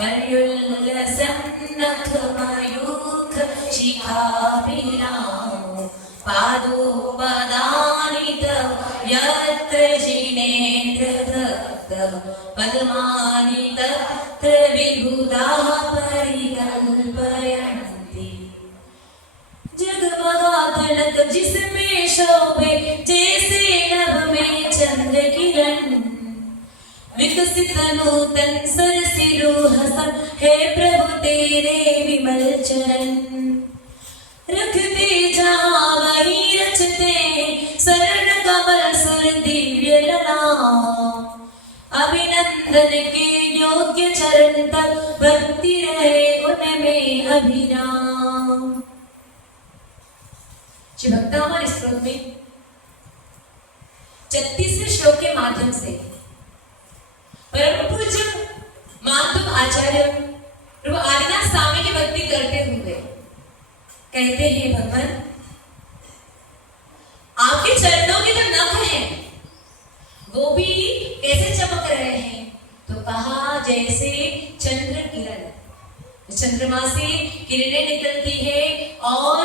पर्युल्लसन्नखमयूख शिखाभिरामो पादोपदानि तव यत्र जिनेन्द्रदत्तः पद्मानि तत्र विबुधाः परिकल्पयन्ति। जगमगाधनक जिसमें शोभे जैसे नभ में चंद्र किरण, विकसित नूतन सरसिरूह सब है प्रभु तेरे विमल चरण। रखते जहाँ वही रचते शरण कमल सुर दिव्य लला, अभिनंदन के योग्य चरण तक भक्ति रहे उनमें अभिराम। श्री भक्तामृत स्तोत्र में 36वें श्लोक के माध्यम से परम पूज्य माधव आचार्य प्रभु आदिनाथ स्वामी की भक्ति करते हुए कहते हैं, भगवान आपके चरणों के जो नख हैं वो भी कैसे चमक रहे हैं? तो कहा जैसे चंद्र किरण, चंद्रमा से किरणें निकलती है और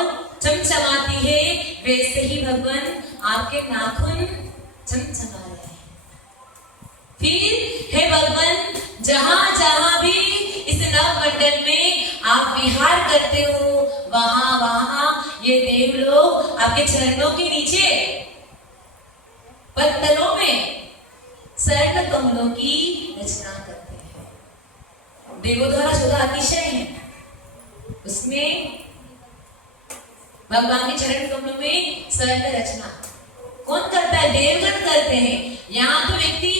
चमचमाती है, वैसे ही भगवान आपके नाखून चमचमा रहे हैं। फिर हे भगवान, जहां जहां भी इस नव मंडल में आप विहार करते हो, वहां वहां ये देव लोग आपके चरणों के नीचे पत्तलों में स्वर्ण कमलों की रचना करते हैं। देवों द्वारा शुद्ध अतिशय है, उसमें भगवान के चरण कमलों में स्वर्ण रचना कौन करता है? देवगण करते हैं। यहाँ तो व्यक्ति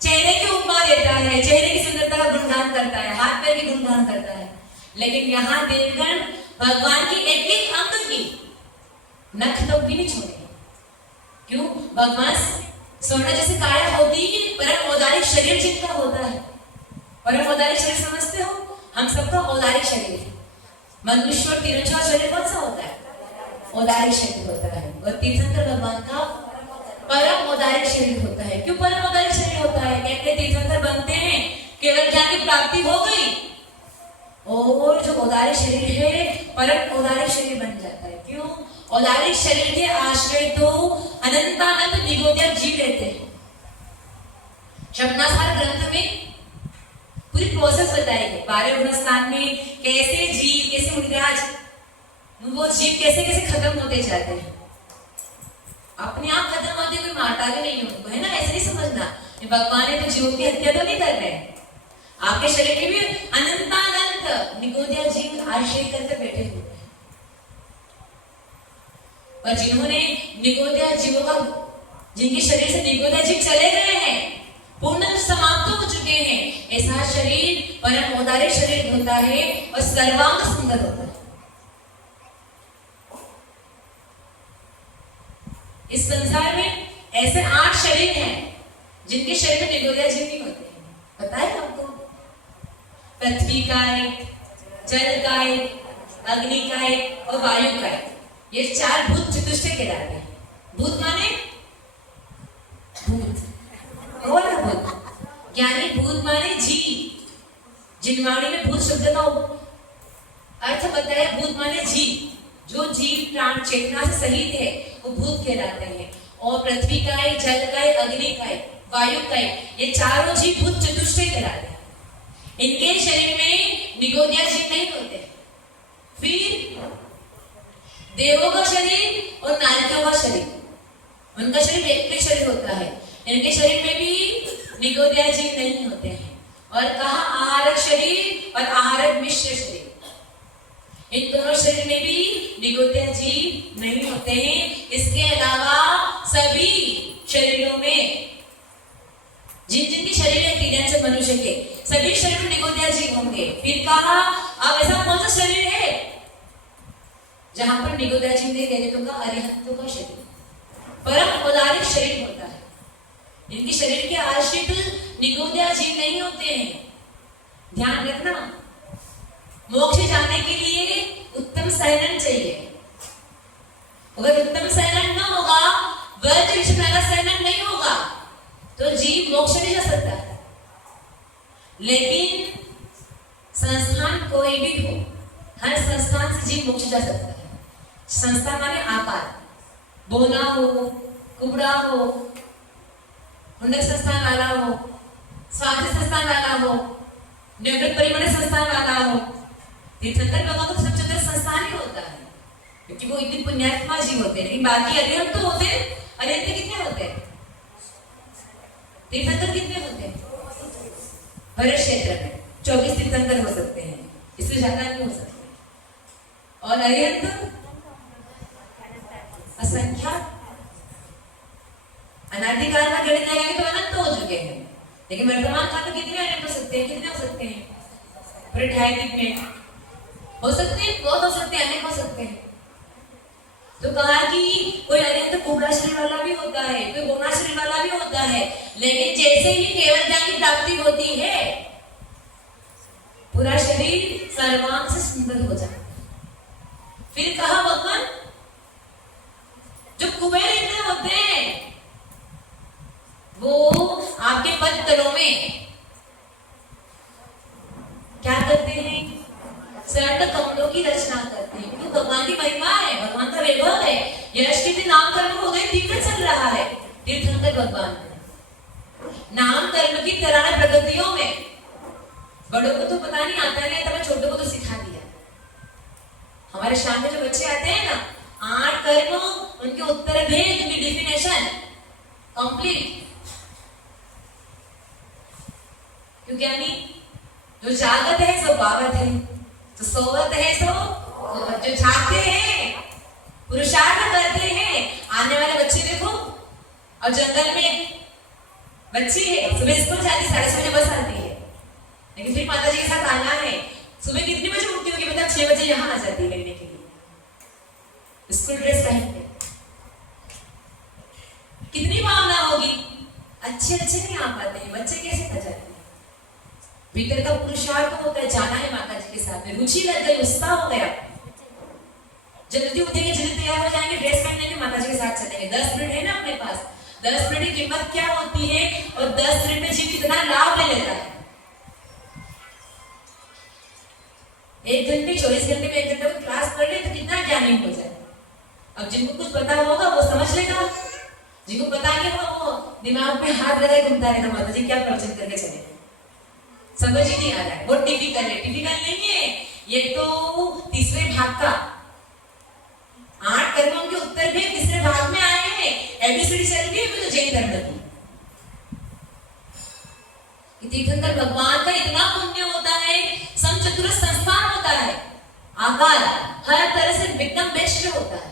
चेहरे की उपमा देता है, चेहरे की सुंदरता का गुणगान करता है, हाथ पैर की गुणगान करता है, लेकिन यहाँ देवगण भगवान की एक एक अंग की नख तक भी नहीं छोड़े। क्यों? भगवान स्वर्ण जैसे काया होती ही परम औदारिक शरीर जिनका होता है। परम औदारिक शरीर समझते हो? हम सबका औदारिक शरीर है। मनुष्य और तिरंजा शरीर कौन सा होता है? औदारिक शरीर होता है। और तीर्थंकर भगवान का परम औदारिक शरीर होता है। क्यों परम औदारिक शरीर होता है? कहते तीर्थंकर बनते हैं केवल ज्ञान की प्राप्ति हो गई और जो औदारिक शरीर है परम औदारिक शरीर बन जाता है। क्यों? औदारिक शरीर के आश्रय तो अनंतानंत निगोद्या जीव रहते हैं। शब्दासार ग्रंथ में पूरी प्रोसेस बताई है। 12 गुण स्नान में कैसे जीव, कैसे मुनिराज, वो जीव कैसे कैसे खत्म होते जाते हैं। अपने आप खत्म होते, कोई मारता भी नहीं उनको, है ना? ऐसे नहीं समझना भगवान ने तो जीवों की हत्या तो नहीं कर रहे हैं। आपके शरीर के भी अनंतानंत निगोद्या जीव आश्रय करके बैठे हुए हैं। और जिन्होंने निगोद्या जीवों का, जिनके शरीर से निगोद्या जीव चले गए हैं, पूर्ण समाप्त हो चुके हैं, ऐसा शरीर परम औदारिक शरीर होता है और सर्वांग सुंदर होता है। इस संसार में ऐसे 8 शरीर हैं जिनके शरीर में निगोद्या जीव नहीं होते हैं। पता है आपको? पृथ्वी का एक, जल का एक, अग्नि का एक और वायु का एक, ये 4 भूत चतुष्टय कहलाते हैं। भूत माने भूत, भूत यानी भूत माने जीव। जिनवाणी में भूत शब्द का अर्थ बताया। भूत माने जीव, जो जीव प्राण चेतना से सहित है वो भूत कहलाते हैं। और पृथ्वी का एक, जल का एक, अग्नि का एक, वायु का एक, ये चारों जीव भूत चतुष्टय कहलाते हैं। इनके शरीर में निगोद्या जीव नहीं होते। फिर देवों का शरीर और नारियों का शरीर, उनका शरीर एक शरीर होता है। इनके शरीर में भी निगोद्या जीव नहीं होते हैं। और कहा आहारक शरीर और आहारक मिश्र शरीर, इन दोनों शरीर में भी निगोद्या जीव नहीं होते हैं। इसके अलावा सभी शरीरों में जिन जिनके शरीर है, 3 से मनुष्य के सभी शरीर में निगोद्या जीव होंगे। फिर कहा अब ऐसा कौन सा शरीर है जहां पर निगोद्या जीव नहीं रहते? तो कहा अरिहंतों का शरीर, परम औदारिक शरीर होता है। इनके शरीर के आश्रित निगोद्या जीव नहीं होते हैं। ध्यान रखना, मोक्ष जाने के लिए उत्तम सहनन चाहिए। अगर उत्तम सहनन न होगा, वर्ज विषमला सहनन नहीं होगा, तो जीव मोक्ष नहीं जा सकता। लेकिन संस्थान कोई भी हो, हर संस्थान से जीव मोक्ष जा सकता है। संस्थान माने आकार, बोना हो, कुबड़ा हो, हुंडक संस्थान वाला हो, स्वास्थ्य संस्थान वाला हो, निवृत्त परिमंडल संस्थान वाला हो, तीर्थंकर भगवान को सब जगह संस्थान ही होता है, क्योंकि वो इतने पुण्यात्मा जीव होते हैं। लेकिन बाकी अरिहंत तो होते हैं। अरिहंत कितने होते हैं? तीर्थंकर कितने होते हैं? भरत क्षेत्र में 24 तीर्थंकर हो सकते हैं, इससे ज्यादा नहीं हो सकते। और अरिहंत असंख्यात, अनादिकाल में गिनने लगे तो अनंत हो चुके हैं। लेकिन वर्तमान काल में कितने अनंत हो सकते हैं? कितने हो सकते हैं? पूरे 2.5 में हो सकते हैं, बहुत हो सकते हैं, अनेक हो सकते हैं। तो कहा कि कोई अरिहंत कुबड़ा शरीर वाला भी होता है, कोई बोना शरीर वाला भी होता है, लेकिन जैसे ही केवल ज्ञान की प्राप्ति होती है, पूरा शरीर सर्वांग से सुंदर हो जाता है। फिर कहा भगवान, जो कुबेर इतने होते हैं, वो आपके पद तलों में क्या करते हैं? स्वर्ण कमलों की रचना करते हैं, क्योंकि भगवान की महिमा है, भगवान का वैभव है। यश कीर्ति नाम कर्म हो गए, तीव्र चल रहा है तीर्थंकर भगवान नाम कर्म की तरार प्रगतियों में। बड़ों को तो पता नहीं, आता नहीं आता, मैं छोटों को तो सिखा दिया। हमारे सामने जो बच्चे आते हैं ना, 8 कर्म, उनके उत्तर भेद, उनकी डिफिनेशन कंप्लीट। क्यों ज्ञानी? जो जागत है सो पावत है, जो सोवत है सो, जो जागते हैं, पुरुषार्थ करते हैं। आने वाले बच्चे देखो, और जंगल में बच्ची है, सुबह स्कूल जाती, 6:30 बस आती है, लेकिन फिर माता जी के साथ आना है। सुबह कितने बजे उठती होगी? बता, 6 बजे यहाँ आ जाती है लेने के लिए, स्कूल ड्रेस पहन के। कितनी भावना होगी। अच्छे नहीं आ पाते हैं बच्चे, कैसे आ जाते हैं? भीतर का पुरुषार्थ होता है, जाना है माता जी के साथ में, रुचि लग गई, उत्साह हो गया, जल्दी उठेंगे, जल्दी तैयार हो जाएंगे, ड्रेस पहनेंगे, माता जी के साथ चलेंगे। 10 मिनट है ना अपने पास, 10 मिनट की कीमत क्या होती है, और 10 मिनट में जीव कितना लाभ ले लेता है। 1 घंटे 24 घंटे में 1 घंटे में क्लास कर ले तो कितना ज्ञानी हो जाए। अब जिनको कुछ पता होगा वो समझ लेगा, जिनको पता नहीं होगा वो दिमाग में हाथ लगाए घूमता रहेगा, माता जी क्या प्रवचन करके चले, समझ ही नहीं आ रहा है। वो टिपिकल है, टिपिकल नहीं है ये तो। तीसरे भाग का 8 कर्मों के उत्तर भी तीसरे भाग में आए हैं। एबीसीडी चल रही है तो जैन धर्म की। तीर्थंकर भगवान का इतना पुण्य होता है, समचतुर संस्थान होता है, आकार हर तरह से एकदम बेस्ट होता है।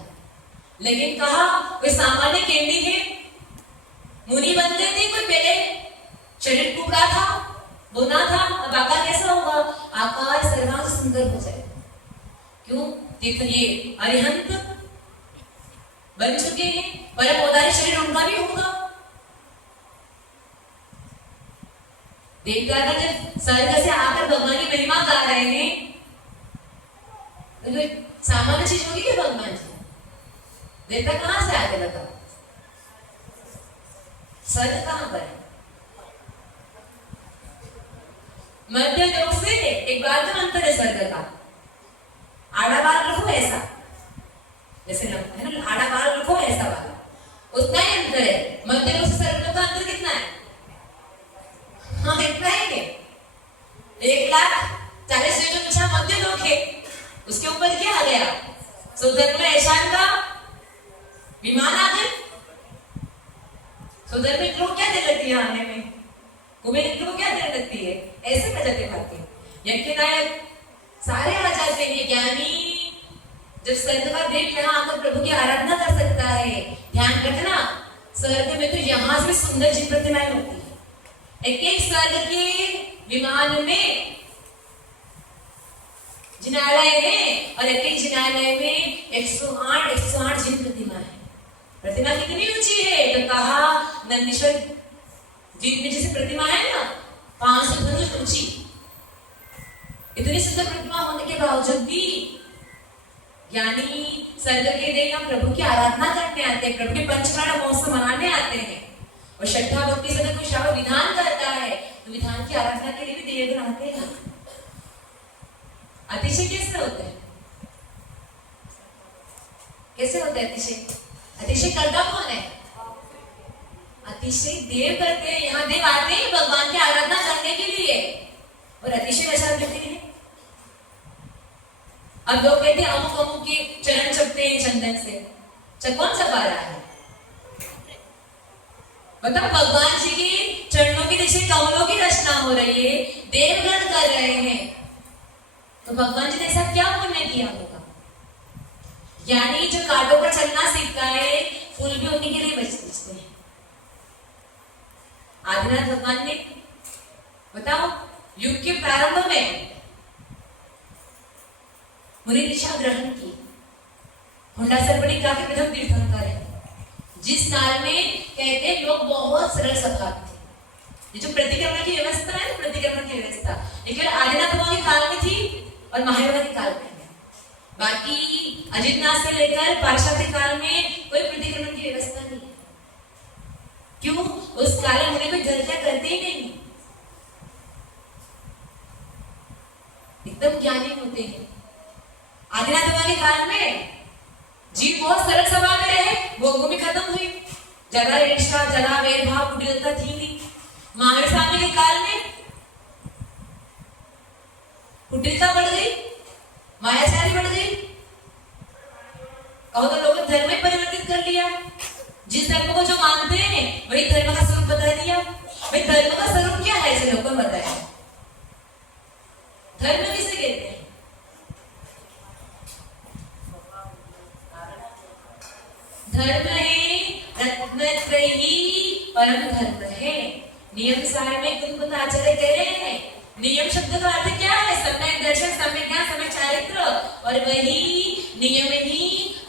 लेकिन कहा कोई सामान्य केंद्री है, मुनि बन गए थे, कोई पहले शरीर टुकड़ा था, बोना था, अब आकार कैसा होगा? आकार सर्वांग सुंदर हो जाए। क्यों? ये अरिहंत बन चुके हैं, परम अवतारी शरीर उनका भी होगा। देवता का जब स्वर्ग से आकर भगवान की महिमा गा रहे हैं, तो सामान्य चीज होगी क्या भगवान जी? देवता कहां से आके बताओ? स्वर्ग कहां पर है? मध्य लोक से एक बार का अंतर है स्वर्ग का। आड़ा बाल रखो ऐसा, जैसे है ना, आड़ा बाल रखो ऐसा वाला, उतना ही अंतर है। मध्य लोक से स्वर्ग का अंतर कितना है? हाँ, कितना है के 1,40,000 जो पूछा मध्य लोक है, उसके ऊपर क्या आ गया? सुधर्म में ऐशान का विमान आ गए। सुधर्म में लोग क्या देर लगती है आने में, कुबेर को क्या देर लगती है, ऐसे में जाते भागते। यज्ञ नायक सारे आ जाते हैं। ज्ञानी जब स्वर्ग का देव यहाँ आकर प्रभु की आराधना कर सकता है। ध्यान रखना, स्वर्ग में तो यहाँ से सुंदर जी प्रतिमाएं होती है। एक स्वर्ग के विमान में जिनालय है, और एक जिनालय में 108 जिन प्रतिमा है। प्रतिमा कितनी ऊंची है? तो कहा नंदीश्वर जीत में जैसे प्रतिमा है ना, 500 धनुष ऊंची। इतनी सुंदर प्रतिमा होने के बावजूद भी ज्ञानी स्वर्ग के देव प्रभु की आराधना करने आते हैं, प्रभु के पंचप्राण महोत्सव मनाने आते हैं। और श्रद्धा भक्ति से अगर कोई श्रावण विधान करता है तो विधान की आराधना के लिए भी देवगण आते हैं। अतिशय कैसे होते हैं? कैसे होते हैं अतिशय? अतिशय करता कौन है? अतिशय देव करते हैं। यहाँ देव आते हैं भगवान की आराधना करने के लिए, और अतिशय वैसा करते हैं। अब लोग कहते हैं अमुक अमुक के चरण चपते हैं चंदन से, कौन सा पा रहा है? बताओ, भगवान जी के चरणों के नीचे कमलों की रचना हो रही है, देवगण कर रहे हैं, तो भगवान जी ने ऐसा क्या पुण्य किया होगा? यानी जो कांटों पर चलना सीखता है, फूल भी उन्हीं के लिए बचते हैं। आदिनाथ भगवान ने, बताओ, युग के प्रारंभ में मुनि दीक्षा ग्रहण की। होंडा सरपणिका के प्रथम तीर्थंकर है, जिस काल में कहते हैं लोग बहुत सरल स्वभाव थे। ये जो प्रतिक्रमण की व्यवस्था है, प्रतिक्रमण की व्यवस्था लेकिन आदिनाथ बाबा के काल में थी और महावीर के काल में। बाकी अजितनाथ से लेकर पार्षद के काल में कोई प्रतिक्रमण की व्यवस्था नहीं है। क्यों? उस काल में मुझे कोई चर्चा करते ही नहीं, एकदम ज्ञानी होते हैं। आदिनाथ बाबा के काल में जीव बहुत सरल स्वभाव में रहे, भोगों में खत्म हुई, ज्यादा ईर्ष्या, ज्यादा भेदभाव, कुटिलता थी नहीं। महावीर स्वामी के काल में कुटिलता बढ़ गई, मायाचारी बढ़ गई, कहो तो लोगों ने धर्म में परिवर्तित कर लिया। जिस धर्म को जो मानते हैं वही धर्म का स्वरूप बता दिया। भाई धर्म का स्वरूप क्या है, इसे लोगों को बताया। धर्म किसे कहते हैं? धर्म है रत्नत्रयी परम धर्म है। नियम सार में कुंद आचार्य कह रहे हैं, नियम शब्द का अर्थ क्या है? सम्यक दर्शन, सम्यक ज्ञान, सम्यक चारित्र, और वही नियम ही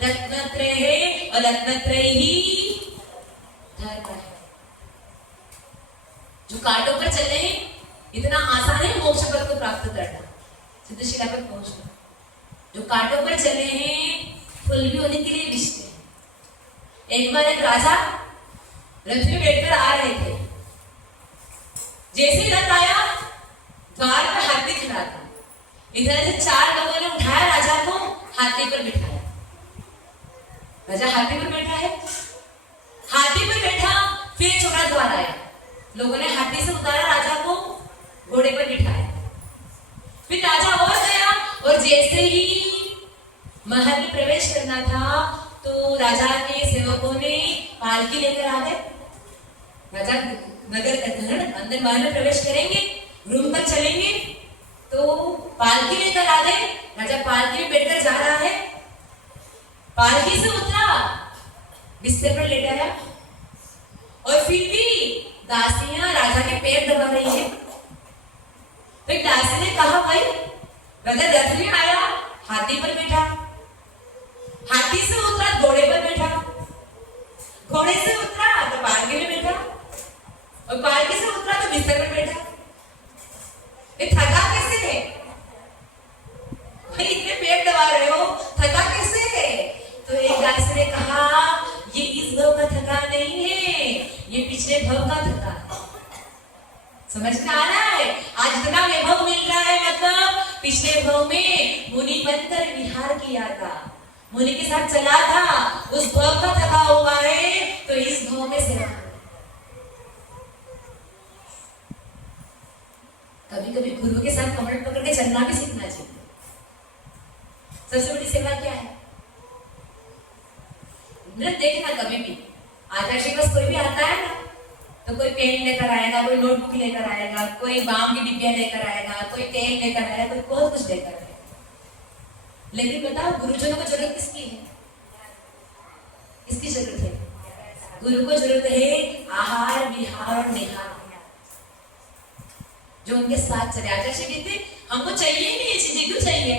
रत्नत्रय है, और रत्नत्रय ही धर्म है। जो कांटों पर चले हैं, इतना आसान है मोक्ष पद को प्राप्त करना, सिद्ध शिला पर पहुंचना। जो कांटों पर चले हैं, फूल भी होने के लिए बिछते हैं। एक बार एक राजा रथ में बैठकर आ रहे थे। जैसे ही रथ आया, द्वार पर हाथी खड़ा था। इधर से 4 लोगों ने उठाया राजा को, हाथी पर बिठाया। राजा हाथी पर बैठा है, हाथी पर बैठा, फिर एक छोटा द्वार आया। लोगों ने हाथी से उतारा, राजा को घोड़े पर बिठाया। फिर राजा और गया, और जैसे ही महल में प्रवेश करना था, तो राजा के सेवकों ने पालकी लेकर आ गए। राजा नगर अंदर महल में प्रवेश करेंगे, रूम तक चलेंगे, तो पालकी लेकर आ गए। राजा पालकी में बैठकर जा रहा है, पालकी से उतरा, बिस्तर पर लेटाया, और फिर भी दासियां राजा के पैर दबा रही है। तो दासी ने कहा, भाई राजा रथ में आया, हाथी पर बैठा, हाथी से उतरा, घोड़े पर बैठा, घोड़े से उतरा तो पालकी में बैठा, और पालकी से उतरा तो बिस्तर पर बैठा। ये थका कैसे है? भाई इतने पेट दबा रहे हो, थका कैसे है? तो एक दासी ने कहा, ये इस भव का थका नहीं है, ये पिछले भव का थका है। समझ में आ रहा है? आज इतना वैभव मिल रहा है, मतलब पिछले भव में मुनि बनकर विहार किया था, मुनि के साथ चला था, उस भव का थका हुआ है, तो इस भव में सेवा। कभी कभी गुरु के साथ कमर पकड़ के चलना भी सीखना चाहिए। सबसे बड़ी सेवा क्या है? देखना, कभी भी आदर्श के पास कोई भी आता है ना, तो कोई पेन लेकर आएगा, कोई नोटबुक लेकर आएगा, कोई बाम की डिब्बियां लेकर आएगा, कोई तेल लेकर आएगा, कोई बहुत कुछ लेकर आएगा। लेकिन बताओ, गुरुजनों को जरूरत किसकी है? किसकी जरूरत है? गुरु को जरूरत है आहार, विहार और निहार, जो उनके साथ चले। आदर्श कहते हमको चाहिए नहीं ये चीजें, क्यों चाहिए?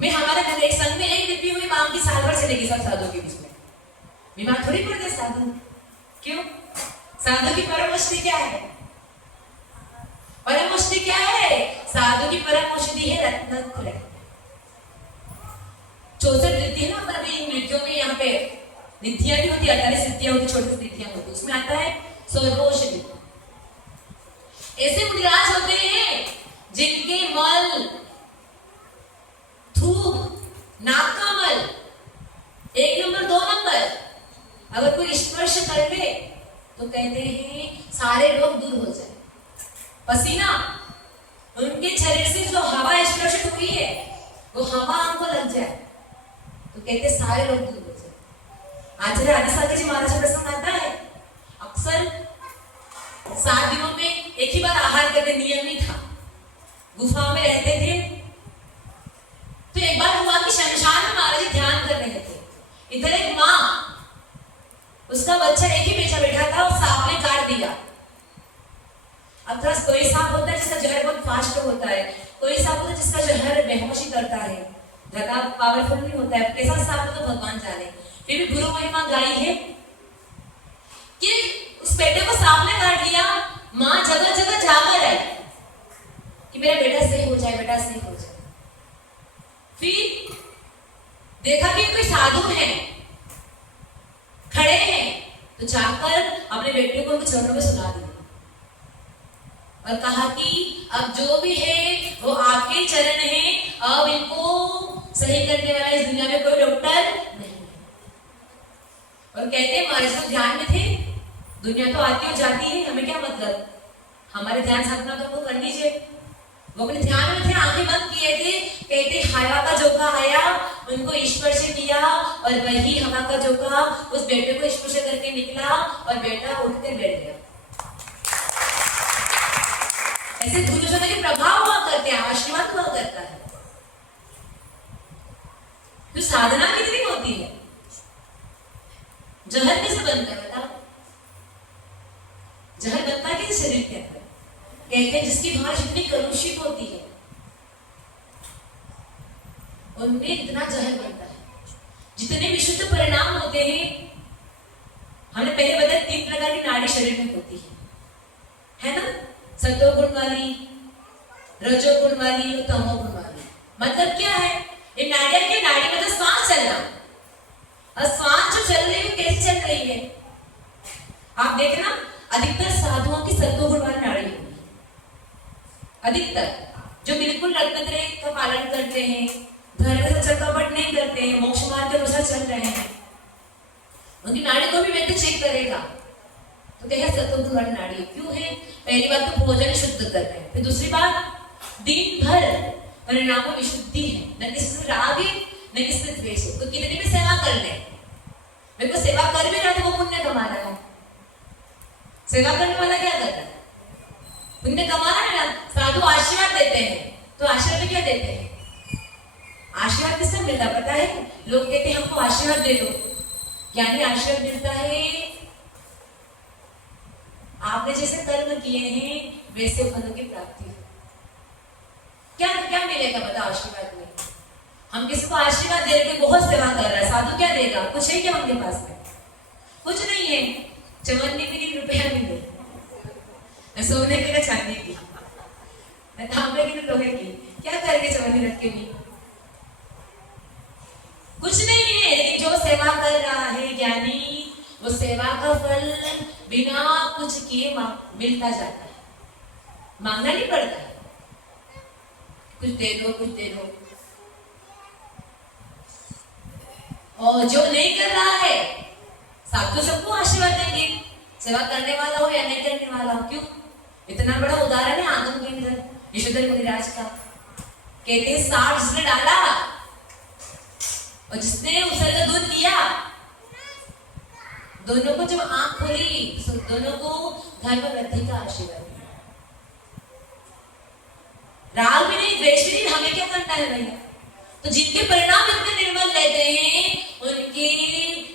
मैं हमारे घर एक संघ में एक डिब्बी हुई बाम की साल भर चलेगी सब साधुओं के बीच में, बीमार थोड़ी पड़ते साधु। क्यों? साधु की परम औषधि क्या है? परम औषधि क्या है? साधु की परम औषधि है रत्नत्रय। 64 रिद्धि है ना, मतलब इन रिद्धियों में यहाँ पे रिद्धियां भी होती, 48 रिद्धियां होती, छोटी सी रिद्धियां होती, उसमें आता है सर्वौषधि। ऐसे मुनिराज होते हैं जिनके मल नाक का मल 1 नंबर 2 नंबर अगर कोई स्पर्श कर ले तो कहते हैं सारे रोग दूर हो जाए। पसीना, उनके शरीर से जो हवा स्पर्शित हुई है वो हवा हमको लग जाए तो कहते सारे रोग दूर हो जाए। आचार्य आदि सागर जी महाराज प्रसंग आता है, अक्सर 7 दिनों में एक ही बार आहार करने नियमित था, गुफा में रहते थे। तो एक बार हुआ कि शमशान में महाराज जी ध्यान कर रहे थे, इधर एक माँ, उसका बच्चा एक ही बेचा बैठा था और सांप ने काट दिया। अब थोड़ा कोई सांप होता है जिसका जहर बहुत फास्ट होता है, कोई सांप होता है जिसका जहर बेहोशी करता है, ज्यादा पावरफुल नहीं होता है। कैसा सांप तो भगवान जाने, फिर भी गुरु महिमा गाई है कि उस बेटे को सांप ने काट लिया। माँ जगह जगह जाकर आई कि मेरा बेटा सही हो जाए, बेटा सही हो जाए। फिर देखा कि कोई साधु है खड़े हैं, तो जाकर अपने बेटे को उनके चरणों में सुना दिया और कहा कि अब जो भी है वो आपके चरण है, अब इनको सही करने वाला इस दुनिया में कोई डॉक्टर नहीं है। और कहते हैं महाराज तो ध्यान में थे, दुनिया तो आती और जाती है, हमें क्या मतलब, हमारे ध्यान साधना तो हमको कर लीजिए। वो अपने ध्यान में थे, आंखें बंद किए थे, कहते हवा का झोंका आया, उनको ईश्वर से दिया और वही हवा का झोंका उस बेटे को स्पर्श करके निकला और बेटा उठकर बैठ गया। ऐसे गुरुजनों के प्रभाव हुआ करते हैं, आशीर्वाद हुआ करता है। तो साधना कितनी होती है, जहर कैसे बनता है बताओ, जहर बनता है किसी शरीर के अंदर, कहते हैं जिसकी भाषा जितनी कलुषित होती है उनमें इतना जहर बनता है। जितने विशुद्ध परिणाम होते हैं, हमने पहले बताया 3 प्रकार की नाड़ी शरीर में होती है ना, सत्वगुण वाली, रजोगुण वाली और तमोगुण वाली। मतलब क्या है, ये नाड़ियां की नाड़ी मतलब श्वास चलना, और श्वास जो चल रही है कैसे चल रही है, आप देखना अधिकतर साधुओं की सत्वगुण वाली नाड़ी होगी, अधिकतर जो बिल्कुल रत्नत्रय का पालन करते हैं, धर्म से कपट नहीं करते हैं, मोक्ष मार्ग के अनुसार चल रहे हैं, उनकी नाड़ी को भी व्यक्ति चेक करेगा तो क्या सत्वगुण वाली नाड़ी है। क्यों है, पहली बात तो भोजन शुद्ध कर रहे हैं, फिर दूसरी बात दिन भर परिणामों विशुद्धि है, न किसी से राग है न किसी से द्वेष है। तो कितनी भी सेवा कर ले, मेरे को सेवा कर भी रहा तो वो पुण्य कमा रहा है। सेवा करने वाला क्या कर रहा है, पुण्य कमा रहा है ना। साधु आशीर्वाद देते हैं, तो आशीर्वाद क्या देते हैं, आशीर्वाद किससे मिलता पता है, लोग कहते हैं हमको आशीर्वाद दे दो, यानी आशीर्वाद मिलता है आपने जैसे कर्म किए हैं वैसे फलों की प्राप्ति। क्या क्या मिलेगा बताओ आशीर्वाद में, हम किसी को आशीर्वाद दे रहे, बहुत सेवा कर रहा है, साधु क्या देगा, कुछ है क्या उनके पास में, कुछ नहीं है, चवन्नी की रुपया मिले, न सोने की न चांदी की, न तांबे की न लोहे की, क्या करेंगे चवन्नी रख के भी, कुछ नहीं है। लेकिन जो सेवा कर रहा है ज्ञानी, वो सेवा का फल बिना कुछ किए मिलता जाता है, मांगना नहीं पड़ता है, कुछ दे दो कुछ दे दो। और जो नहीं कर रहा है सब तो सबको आशीर्वाद देंगे, सेवा करने वाला हो या नहीं करने वाला हो। क्यों, इतना बड़ा उदाहरण है आगम के अंदर यशोधर मुनिराज का, कहते 60 जिसने डाला और जिसने उसे का दूध दिया, दोनों को जब आंख खोली तो दोनों को धर्म वृद्धि का आशीर्वाद दिया। राग भी नहीं द्वेष भी नहीं, हमें क्या करना है भैया। तो जिनके परिणाम इतने निर्मल रहते हैं उनके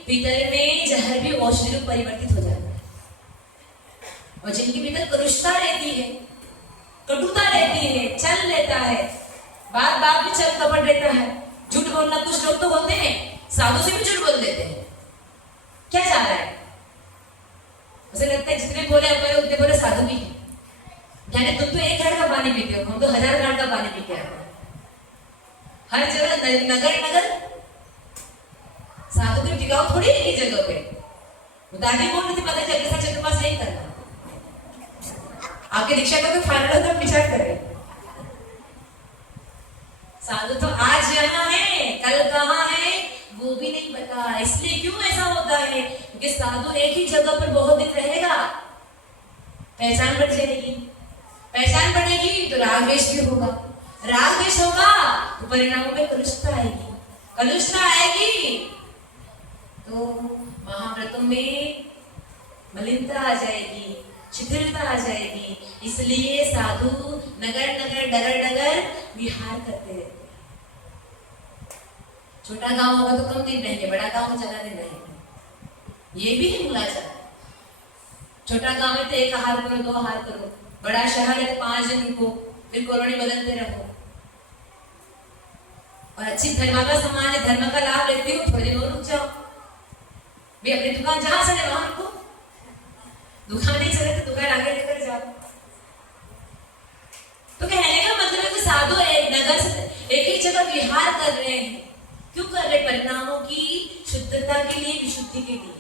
भीतर में जहर भी औषधि रूप परिवर्तित हो जाता है, और जिनके भीतर करुषता रहती है, कटुता रहती है, चल लेता है, बात बात में चल कपट रहता है, झूठ बोलना, कुछ लोग तो बोलते हैं साधु से भी झूठ बोल देते हैं। क्या जा रहा है, उसे लगता है जितने बोले अपने उतने बोले साधु भी है, यानी तुम तो 1 घड़ा का पानी पीते हो, हम तो 1000 घड़ा का पानी पीते हैं। हर जगह नगर नगर साधु की टिकाऊ थोड़ी है की जगह पे। दादी बोल रही थी पता चल के साथ पास नहीं करना, आपके दीक्षा का कोई फाइनल हो तो विचार करें। साधु तो आज यहाँ है, कल कहाँ है वो भी नहीं पता। इसलिए क्यों ऐसा होता है? क्योंकि साधु एक ही जगह पर बहुत दिन रहेगा, पहचान बढ़ जाएगी, पहचान बढ़ेगी तो राग द्वेष भी होगा, राग द्वेष होगा तो परिणामों में कलुषता आएगी, कलुषता आएगी तो महाव्रतों में मलिनता आ जाएगी, शिथिलता आ जाएगी। इसलिए साधु नगर नगर डगर डगर विहार करते रहते हैं। छोटा गांव होगा तो कम दिन रहेंगे, बड़ा गांव में ज्यादा दिन रहेंगे, ये भी है मूलाचार। छोटा गांव में तो एक आहार करो, 2 आहार करो, बड़ा शहर है तो 5 दिन रुको, फिर कॉलोनी बदलते रहो। और अच्छी धर्म का समान है, धर्म का लाभ लेते हो, थोड़ी देर और रुक जाओ, भी अपनी दुकान जहां चले वहां रुको, दुकान नहीं चले तो दुकान आगे लेकर जाओ। तो कहने का मतलब है कि साधु एक नगर से एक ही जगह विहार कर रहे हैं। क्यों कर रहे? परिणामों की शुद्धता के लिए, विशुद्धि के लिए।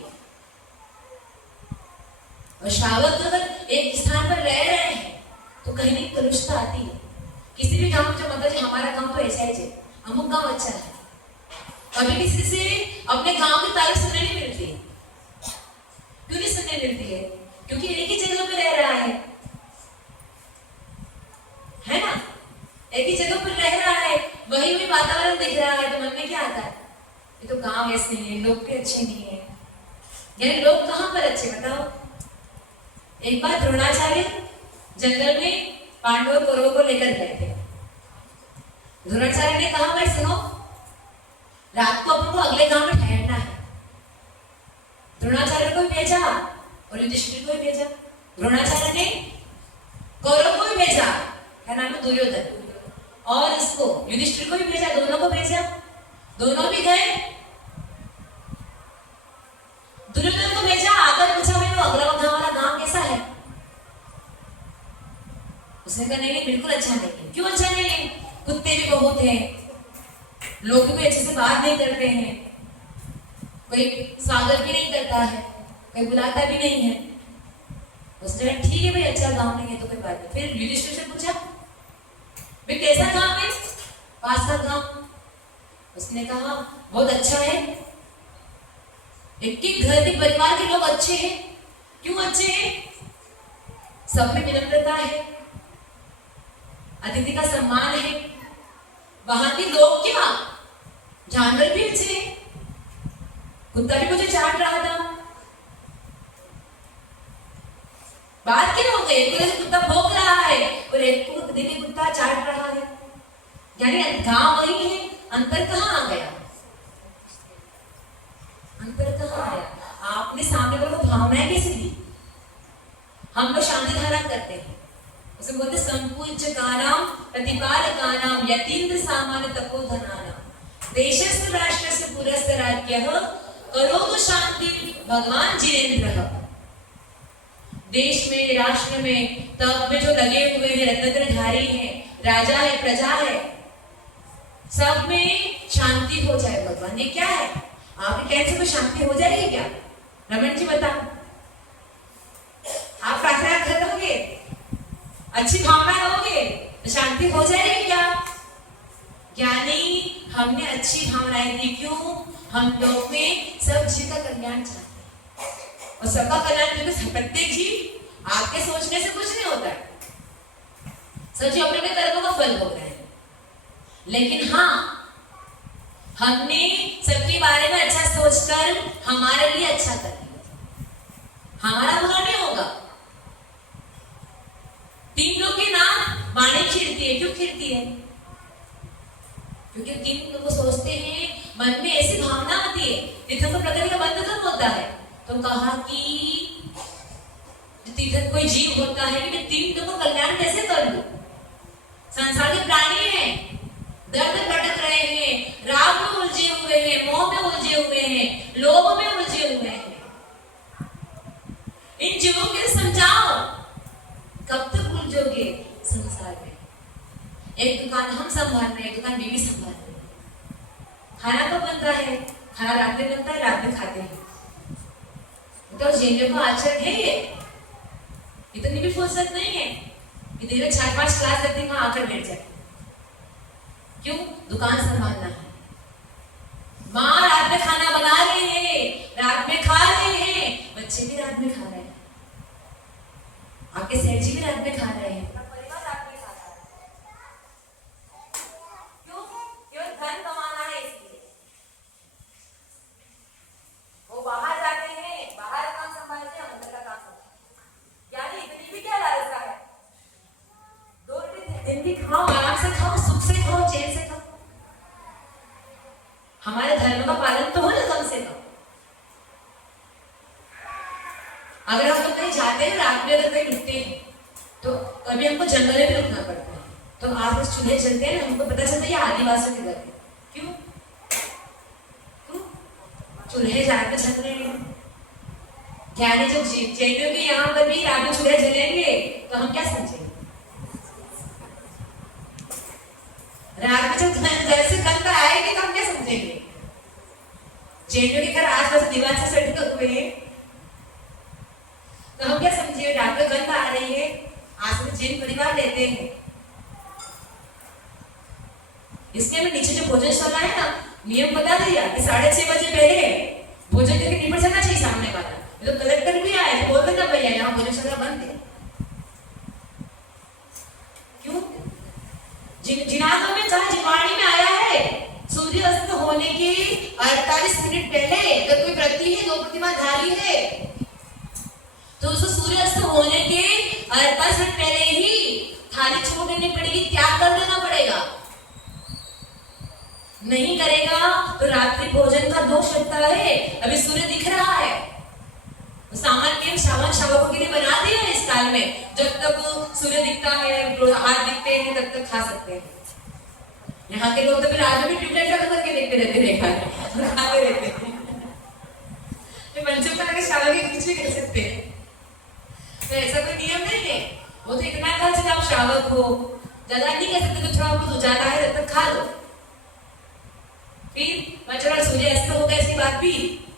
और श्रावक अगर एक स्थान पर रह रहे हैं तो कहीं नहीं कलुषता आती है। किसी भी गांव में जो मतलब हमारा गांव तो ऐसा ही है, अमुक गांव अच्छा है, कभी किसी से अपने गांव की तारीफ सुनने नहीं मिलती है। क्यों नहीं सुनने मिलती है? क्योंकि एक ही जगह पर रह रहा है ना, एक ही जगह पर रह रहा है, वही भी वातावरण दिख रहा है, तो मन में क्या आता है? ये तो गांव ऐसे नहीं है, लोग भी अच्छे नहीं है। यानी लोग कहां पर अच्छे बताओ? एक बार द्रोणाचार्य जंगल में पांडव कौरवों को लेकर गए थे। द्रोणाचार्य ने कहा, भाई सुनो, रात को अपन को अगले गांव में ठहरना है। द्रोणाचार्य को भी भेजा और युधिष्ठिर को भी भेजा। द्रोणाचार्य ने कौरव को भी भेजा, क्या नाम है, दुर्योधन, और इसको युधिष्ठिर को भी भेजा, दोनों को भेजा। दोनों भी गए, दुर्योधन को भेजा, आकर पूछा, भाई वो अगला गांव वाला गांव कैसा है? उसने कहा, नहीं बिल्कुल अच्छा नहीं। क्यों अच्छा नहीं है? कुत्ते भी बहुत हैं, लोग भी अच्छे से बात नहीं करते हैं, कोई स्वागत भी नहीं करता है, कोई बुलाता भी नहीं है। उसने कहा, ठीक है भाई, अच्छा गांव नहीं है तो कोई बात नहीं। फिर युधिष्ठिर से पूछा, भाई कैसा गांव है? पास का गांव। उसने कहा, बहुत अच्छा है, एक ही घर के परिवार के लोग अच्छे हैं। क्यों अच्छे हैं? सब में विनम्रता है, अतिथि का सम्मान है, वहां के लोग क्या, जानवर भी अच्छे हैं, कुत्ता भी मुझे चाट रहा था। बात क्या हो गई? एक कुत्ता भौंक रहा है और एक को दिल्ली कुत्ता चाट रहा है, यानी गांव वही है, अंतर कहां आ गया? अंतर कहां आया? आपने सामने वाले को भावनाएं कैसे दी? हम लोग शांति धारण करते हैं, उसे बोलते संपूज्य कानाम प्रतिपालकानाम यतीन्द्र सामान्य तपोधनानाम देशस्य राष्ट्रस्य पुरस्य राज्यः करोतु शांति भगवान जिनेन्द्रः। देश में, राष्ट्र में, तप में जो लगे हुए हैं, रत्नधारी हैं, राजा है, प्रजा है, सब में शांति हो जाए। भगवान ये क्या है? आपके कहने से कोई शांति हो जाएगी क्या? रमन जी बताओ, आप प्रार्थना करोगे, अच्छी भावना होगे तो शांति हो जाएगी क्या? यानी हमने अच्छी भावनाएं दी। क्यों? हम लोग में सब जीव का कल्याण चाहते हैं, और सबका कल्याण क्योंकि प्रत्येक जीव आपके सोचने से कुछ नहीं होता है, सब जीव अपने कर्मों का फल भोग रहे हैं। लेकिन हाँ, हमने सबके बारे में अच्छा सोचकर हमारे लिए अच्छा कर दिया, हमारा बुरा नहीं होगा। 3 लोग के नाम वाणी खिलती है। क्यों खिलती है? क्योंकि 3 लोग सोचते हैं, मन में ऐसी भावना आती है, तीर्थों का प्रकृति का बंध कब होता है? तो कहा कि तीर्थ कोई जीव होता है कि मैं 3 लोगों का कल्याण कैसे कर लूं? संसार के प्राणी हैं, दर्द में भटक रहे हैं, राग में उलझे हुए हैं, मोह में उलझे हुए हैं, लोभ में उलझे हुए हैं। इन जीवों के समझाओ, कब तक उलझोगे संसार में? एक दुकान हम संभाल रहे हैं, दुकान बीवी संभाल रही है। खाना कब बनता है? खाना रात में बनता है, रात में खाते हैं। तो जिन को आचरण है ये, इतनी भी फुर्सत नहीं है कि दिन में 4-5 क्लास रहती है, वहां आकर बैठ जाए। क्यों? दुकान संभालना है। माँ रात में खाना बना रहे हैं, रात में खा रहे हैं, बच्चे भी रात में खा रहे हैं, आपके सेठ जी भी रात में खा रहे हैं, परिवार रात में खा रहा है। क्यों? केवल धन कमाना है इसलिए वो बाहर जाते हैं, बाहर काम संभालते हैं, अंदर का काम संभालते हैं। यानी इतनी भी क्या लालसा है, 2 रोटी दिन की खाओ, आराम से खाओ, सुख से खाओ, चैन से खाओ। हमारे धर्म का पालन तो हो ना कम से कम। अगर हम लोग कहीं जाते हैं रात में, अगर कहीं रुकते हैं तो कभी हमको जंगल में भी रुकना पड़ता है, तो आप इस चूल्हे चलते हैं, हमको पता चलता है ये आदिवासियों के घर है। क्यों? चूल्हे रात में जल रहे हैं। यानी जब जैनियों के यहाँ पर भी रात में चूल्हे जलेंगे तो हम क्या समझेंगे? रात में जब घर से गंध आएगी तो हम क्या समझेंगे? जैनियों के घर आसपास दीवार से सटे हुए हैं तो हम क्या समझिए? रात में गंध आ रही है, आसपास जैन परिवार रहते हैं, इसलिए हमें नीचे जो भोजन चल रहा है ना, नियम बता दिया कि 6:30 बजे पहले भोजन करके निपट जाना चाहिए सामने वाला। तो कलेक्टर भी आए तो बोल देना भैया यहाँ भोजन चल रहा, बंद है। क्यों? जिनादों में कहा, जिवाणी में आया है, सूर्य अस्त होने के 48 मिनट पहले अगर कोई व्रती है, 2 प्रतिमाधारी है, तो उसको सूर्य अस्त होने के 48 मिनट पहले ही थाली छोड़ देनी पड़ेगी, त्याग कर देना पड़ेगा। नहीं करेगा तो रात्रि भोजन का दोष लगता है। अभी सूर्य दिख रहा है, सामान्य श्रावण शावकों के लिए बना दिया है इस काल में, जब तक सूर्य दिखता है, हाथ दिखते हैं, तब तक खा सकते हैं। यहाँ के लोग तो फिर रात में भी ट्यूबलाइट लगा करके देखते रहते हैं, खाते रहते हैं। पंचम का श्रावक कुछ भी कर सकते हैं, तो ऐसा कोई नियम नहीं है। वो तो इतना कहा जब आप श्रावक हो, ज्यादा नहीं कर सकते, तो थोड़ा बहुत उजाला है तब तक खा लो। फिर चलो सूर्य अस्त होगा, इसके बाद भी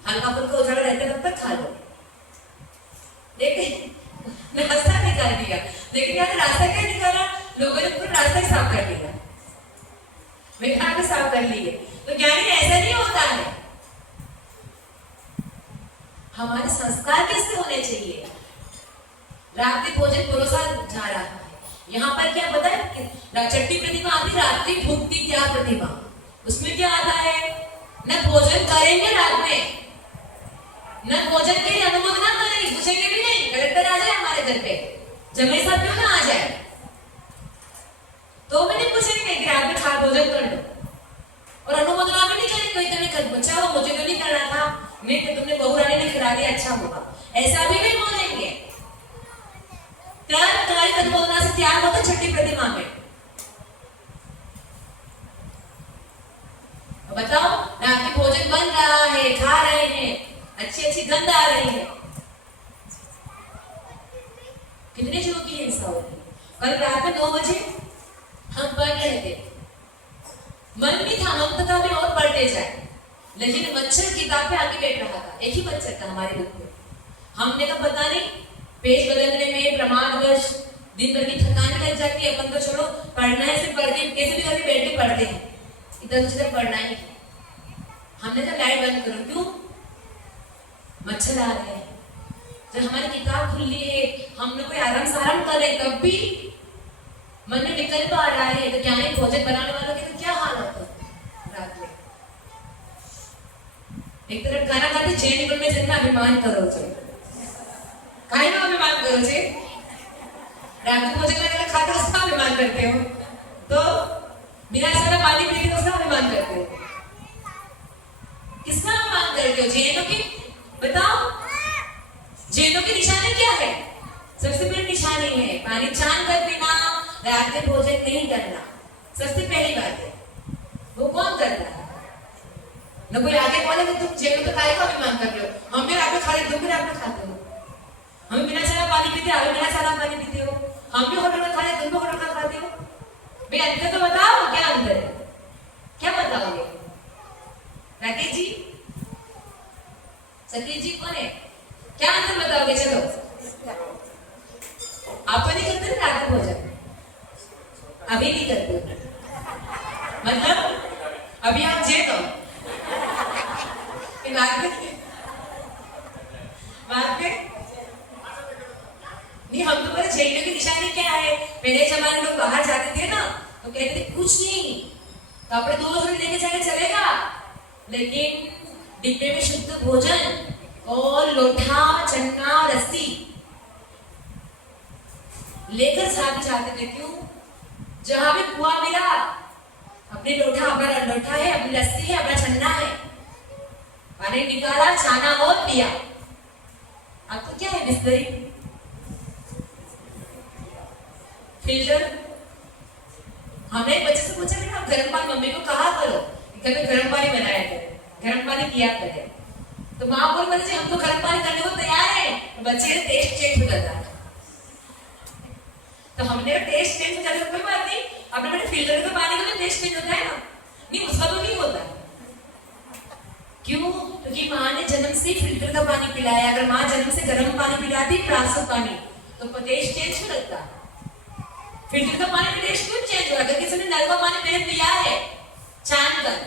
हल्का फुल्का उजाला रहता है, तब तक खा लो। देखिए रास्ता निकाल दिया, लेकिन यहाँ रास्ता क्या निकाला? लोगों ने पूरा रास्ता ही साफ कर दिया, मेघा को साफ कर लिए। तो ज्ञानी ऐसा नहीं होता है। हमारे संस्कार कैसे होने चाहिए? रात्रि भोजन परोसा जा रहा है, यहाँ पर क्या पता है? छठी प्रतिमा आती, रात्रि भुक्ति क्या प्रतिमा, उसमें क्या आता है? न भोजन करेंगे रात में, न भोजन के लिए अनुमोदन करेंगे, पूछेंगे भी नहीं। कलेक्टर आ जाए हमारे घर पे, जमाई साहब क्यों ना आ जाए, तो भी नहीं पूछेंगे कि रात में खा भोजन कर लो, और अनुमोदन भी नहीं करेंगे। कोई तुमने बच्चा हो, मुझे तो नहीं करना था, नहीं तो तुमने बहू रानी ने खिला दिया, अच्छा होगा, ऐसा भी नहीं बोलेंगे। अनुमोदना से त्याग होता छठी प्रतिमा में। बताओ, रात में भोजन बन रहा है, खा रहे हैं, अच्छी अच्छी गंध आ रही है, कितने लोगों की हिंसा होती है। कल रात में 2 बजे हम पढ़ रहे थे, मन नहीं था हम तथा भी और पढ़ते जाए, लेकिन मच्छर किताब पे आके बैठ रहा था, एक ही मच्छर था हमारे बुक में। हमने कहा पता नहीं पेज बदलने में प्रमादवश दिन भर की थकान लग जाती है, अपन तो चलो पढ़ना है, सिर्फ पढ़ते कैसे भी करके बैठ के पढ़ते हैं, इधर उधर पढ़ना ही। हमने कहा लाइट बंद करो, क्यों? मच्छर आ रहे हैं। जब हमारी किताब खुली है, हम लोग कोई आराम साराम कर रहे, तब भी मन में विकल्प आ रहा है, तो क्या नहीं भोजन बनाने वालों के तो क्या हाल होता है रात में। एक तरफ खाना खाते जैन में जितना अभिमान करो छे, काहे नो अभिमान करो छे? रात में भोजन में खाते उसका अभिमान करते हो, तो बिना सारा पानी पीते उसका अभिमान करते हो। किसका अभिमान करते हो? जैनों की? बताओ, जैनों की निशानी क्या है? सबसे बड़ी निशानी है पानी छान कर पीना, रात में भोजन नहीं करना, सबसे पहली बात है। वो कौन करता है? न कोई आगे बोले कि तुम जैनों का काहे का अभिमान कर रहे हो, हम भी रात में खा रहे, तुम भी रात में खाते हो, हम बिना सारा पानी पीते, आप बिना सारा पानी पीते हो, हम भी होटल में खा रहे, तुम भी होटल में खाते हो। भाई अंतर तो बताओ, क्या अंतर है? क्या बताओगे? राकेश जी, सतीश जी कौन है? क्या अंतर बताओगे? चलो, आप तो नहीं करते ना रात में भोजन, अभी नहीं करते, मतलब अभी आप जेब हो। बात में नहीं, हम तो बोले झेलने की निशानी क्या है। पहले जमाने लोग बाहर जाते थे ना तो कहते थे कुछ नहीं, तो अपने 2 रोटी लेके जाके चलेगा, लेकिन डिब्बे में शुद्ध भोजन और लोटा चन्ना रस्सी लेकर साथ जाते थे। क्यों? जहां भी कुआं मिला, अपनी लोटा, अपना लोटा है, अपनी लस्सी है, अपना छन्ना है, पानी निकाला, छाना और पिया। अब तो क्या है, बिस्तरी, फिल्टर। हमने एक बच्चे से पूछा बेटा गर्म पानी मम्मी को कहा करो, कभी गर्म पानी बनाया करो, गर्म पानी किया करे। तो माँ बोल बच्चे हम तो गर्म पानी करने को तैयार है। तो बच्चे का टेस्ट चेंज हो जाता है। तो हमने टेस्ट चेंज हो जाता है, कोई बात नहीं, अपने बेटे फिल्टर का पानी का तो टेस्ट चेंज होता है ना, नहीं उसका तो नहीं होता। क्यों? क्योंकि माँ ने जन्म से फिल्टर का पानी पिलाया। अगर माँ जन्म से गर्म पानी पिलाती, प्लास्टिक पानी, तो टेस्ट चेंज क्यों लगता? फिल्टर का पानी का टेस्ट क्यों चेंज होगा? अगर किसी ने नल का पानी पहले पिया है छान कर,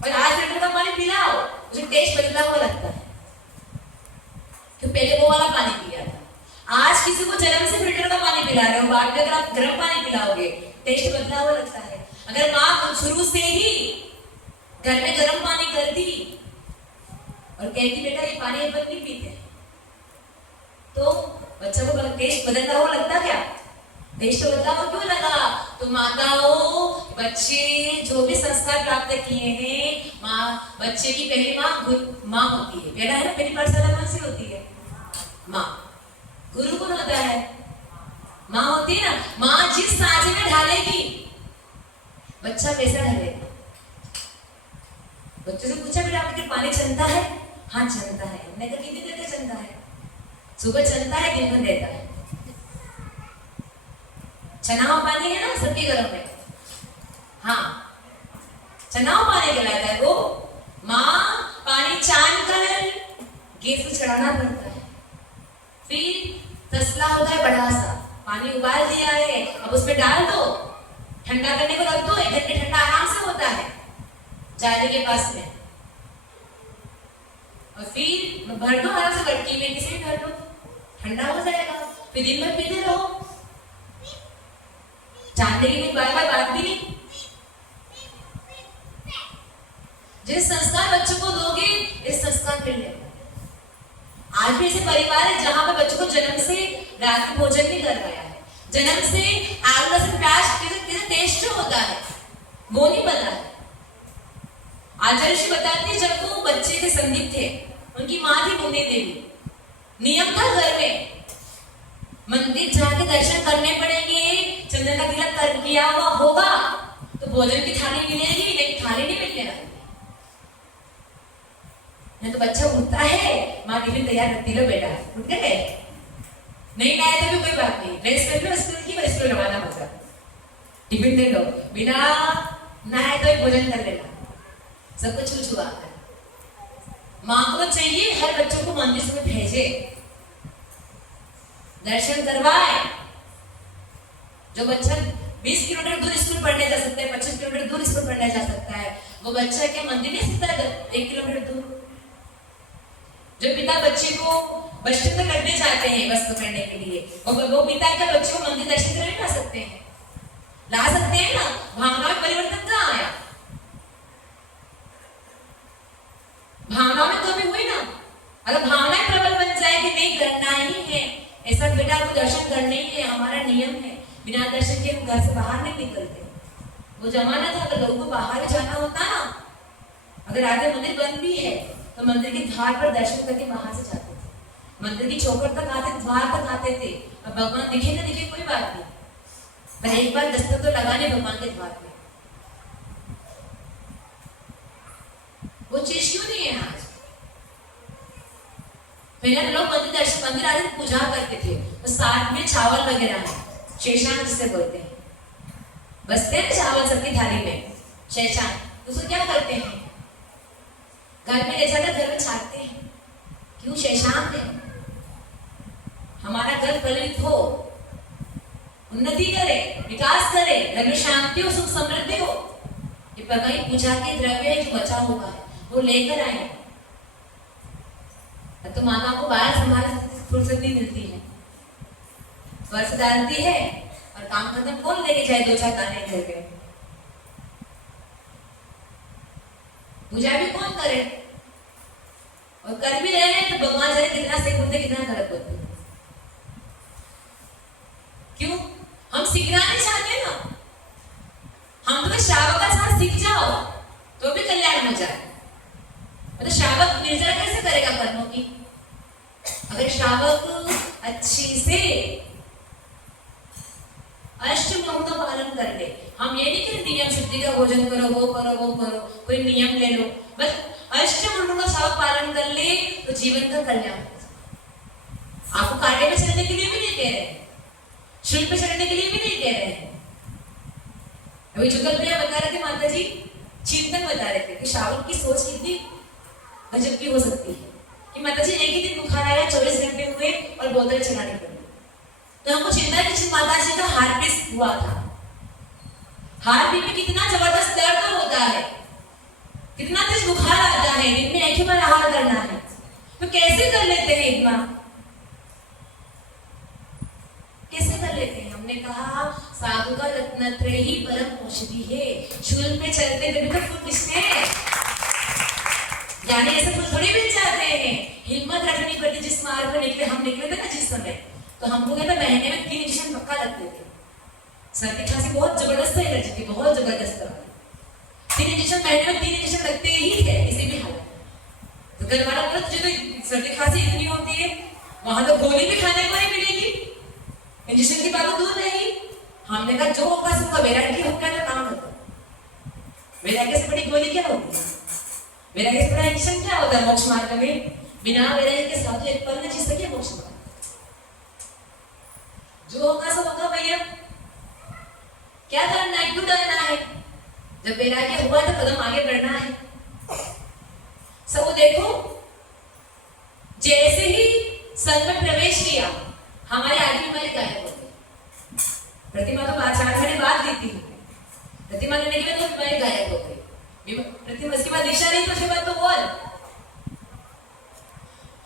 और आज फिल्टर का पानी पिलाओ, उसे टेस्ट बदला हुआ लगता है, तो पहले वो वाला पानी पिया था। आज किसी को जन्म से फिल्टर का पानी पिला रहे हो, बाद में अगर आप गर्म पानी पिलाओगे, टेस्ट बदला हुआ लगता है। अगर माँ शुरू से ही घर में गर्म पानी करती और कहती बेटा ये पानी अपन नहीं पीते, तो बच्चा को टेस्ट बदलता हुआ लगता क्या? टेस्ट बदला हुआ क्यों लगा? तो माताओं, बच्चे जो भी संस्कार प्राप्त किए हैं, माँ, बच्चे की पहली माँ होती है। बेटा है ना, पहली पाठशाला कौन सी होती है? माँ। गुरु कौन होता है? माँ होती है ना। माँ जिस सांचे में ढालेगी, बच्चा वैसा ढलेगा। बच्चे से पूछा बेटा आपके पानी चलता है? हाँ चलता है। मैं कहा कितनी देर तक चलता है? सुबह चलता है, दिन भर रहता है। चनाव पानी है ना सबके घरों में, हाँ चनाव पानी कहलाता है वो। माँ पानी छान कर गैस पे चढ़ाना पड़ता है, फिर तसला होता है बड़ा सा, पानी उबाल दिया है, अब उसमें डाल दो, ठंडा करने को रख दो, 1 घंटे ठंडा आराम से होता है जाली के पास में, और फिर भर दो आराम से, गटकी में किसी भी भर दो, ठंडा हो जाएगा, फिर दिन भर पीते रहो। जानने की कोई बात भी नहीं। जिस संस्कार बच्चों को दोगे, इस संस्कार मिलेगा। आज भी ऐसे परिवार है जहां पर बच्चों को जन्म से रात को भोजन नहीं करवाया है, जन्म से आलू से प्याज टेस्ट जो होता है वो नहीं पता है। आचार्य ऋषि बताते हैं जब वो बच्चे के संदीप थे, उनकी माँ थी मुन्नी देवी, नियम था घर में मंदिर जाके दर्शन करने पड़ेंगे, चंदन का तिलक कर किया हुआ होगा तो भोजन की थाली मिलेगी, लेकिन थाली नहीं मिलने वाली। नहीं तो बच्चा उठता है, माँ टिफिन तैयार रखती, लो बेटा उठ गए, नहीं लाए तो भी कोई बात नहीं, ड्रेस पहन लो स्कूल की, और स्कूल रवाना हो जाओ, टिफिन दे लो, बिना नहाए तो भोजन कर लेना, सब कुछ छू छुआ कर। माँ को चाहिए हर बच्चों को मंदिर में भेजे, दर्शन करवाए। जो बच्चा 20 किलोमीटर दूर स्कूल पढ़ने जा सकता है, 25 किलोमीटर दूर स्कूल पढ़ने जा सकता है, वो बच्चा क्या मंदिर नहीं सकता है 1 किलोमीटर दूर? जो पिता बच्चे को बच्चे तक करने जाते हैं बस पकड़ने के लिए, वो पिता क्या बच्चे को मंदिर दर्शन करने ला सकते हैं? ला सकते हैं ना। भावना में परिवर्तन कहाँ आया? भावना में कमी हुई ना। अगर भावनाएं प्रबल बन जाए कि नहीं करना ही है, ऐसा बेटा को दर्शन करने ही है, हमारा नियम है, बिना दर्शन के हम घर से बाहर नहीं निकलते। वो जमाना था अगर लोगों को बाहर जाना होता ना, अगर आगे मंदिर बंद भी है तो मंदिर के द्वार पर दर्शन करके बाहर से जाते थे, मंदिर की चौखट तक आते, द्वार तक आते थे। अब भगवान दिखे ना दिखे कोई बात नहीं, पर एक बार दस्तक तो लगाने भगवान के द्वार पे। वो चीज क्यों नहीं है आज? पहले लोग मंदिर आते पूजा करते थे, तो साथ में चावल वगैरह है, शेषान जिसे बोलते हैं, बसते हैं चावल सबकी थाली में, शेषान। तो उसको क्या करते हैं? घर में ले जाकर घर में छाटते हैं। क्यों? शेषान है, हमारा घर फलित हो, उन्नति करे, विकास करे, घर में शांति हो, सुख समृद्धि हो। ये भगवान पूजा के द्रव्य है जो बचा हुआ है वो लेकर आए, तो माता को बाहर संभाल फुर्सत नहीं मिलती है, वर्ष डालती है और काम खत्म कौन लेके जाए 2-4 दाने घर पे, पूजा भी कौन करे, और कर भी रहे हैं तो भगवान जाने कितना से बोलते कितना गलत बोलते। क्यों? हम सीखना नहीं चाहते ना, हम तुम्हें श्रावक का साथ सीख जाओ तो भी कल्याण हो जाए। मतलब श्रावक निर्जरा कैसे करेगा कर्मों की? अगर श्रावक अच्छी से अष्टमोह का पालन कर ले, हम ये नहीं कि नियम शुद्धि का भोजन करो, वो करो, वो करो, कोई नियम ले लो, बस अष्टमोह का श्रावक पालन कर ले तो जीवन का कल्याण। आपको कांटे में चलने के लिए भी नहीं कह रहे, शूल पे चढ़ने के लिए भी नहीं कह रहे हैं। अभी जुगल भैया बता रहे थे, माता जी चिंतन बता रहे थे कि श्रावक की सोच कितनी गजब की हो सकती है कि माता जी एक ही दिन बुखार आया, 24 घंटे हुए और बोतल चलाने पड़ी। तो हमको चिंता कि माता जी का हार्ट बीट हुआ था, हार्ट बीट में कितना जबरदस्त दर्द होता है, कितना तेज बुखार आता है, दिन में एक ही बार आहार करना है, तो कैसे कर लेते हैं इतना, कैसे कर लेते हैं? हमने कहा साधु का रत्नत्रय ही परम औषधि है। शूल पे चलते कभी तो फूल किसने, यानी ऐसे फूल थोड़ी मिल जाते हैं, हिम्मत रखनी पड़ती। जिस मार्ग पर निकले हम निकले थे ना जिस समय, तो हमको कहता महीने में 3 इंजेक्शन पक्का लगते थे। सर्दी खांसी बहुत जबरदस्त है, एलर्जी की बहुत जबरदस्त है, 3 इंजेक्शन महीने में 3 इंजेक्शन लगते ही थे किसी भी हालत। तो घर वाला बोला तुझे तो सर्दी खांसी इतनी होती है, वहां तो गोली भी खाने को नहीं मिलेगी, इंजेक्शन की बात दूर रही। हमने कहा जो होगा सबका वैराग्य होगा तो काम होता। वैराग्य से बड़ी गोली क्या होगी? वैराग्य से बड़ा इंजेक्शन क्या होता है मोक्ष मार्ग में? बिना वैराग्य के साधु एक पल में जी सके मोक्ष मार्ग। जो होगा सब होगा भैया, क्या करना है, क्यों डरना है? जब वैराग्य हुआ तो कदम आगे बढ़ना है। सब देखो, जैसे ही संघ में प्रवेश किया हमारे आगे हमारे गायब हो गए। प्रतिमा तो 4 घंटे बाद दी थी, प्रतिमा लेने के बाद तो हमारे गायब हो गई। प्रतिमा इसके बाद दिशा नहीं, तो उसके बाद तो बोल।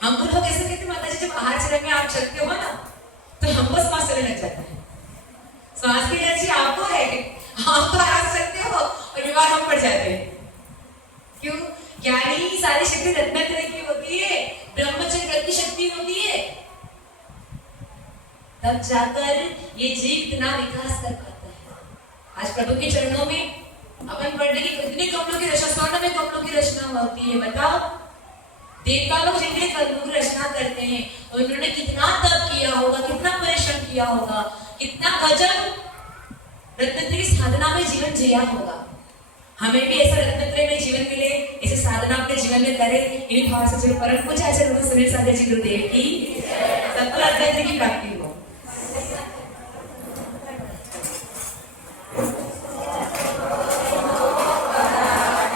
हम तो लोग ऐसे कहते माता जी जब आहार चरण में आप चलते हो ना तो हमको सांस चलने लग जाता है। सांस की एनर्जी आपको है, आप तो आराम सकते हो और बीमार हम पड़ जाते हैं। क्यों? ज्ञानी सारी शक्ति रत्नत्रय की होती है, ब्रह्मचर्य की शक्ति होती है, तब जाकर ये जीव इतना विकास कर पाता है। आज प्रभु के चरणों में अपन पढ़ने की कितने कमलों की रचना, स्वर्ण में कमलों की रचना होती है, बताओ। देवता लोग जिनके कमलों की रचना करते हैं उन्होंने कितना तप किया होगा, कितना परिश्रम किया होगा, कितना गजब रत्नत्रय साधना में जीवन जिया होगा। हमें भी ऐसा रत्नत्रय में जीवन मिले, ऐसे साधना अपने जीवन में करें। इन्हीं भाव से परम पूज्य आचार्य सुनील सागर जी गुरुदेव की सबको रत्नत्रय की प्राप्ति हो।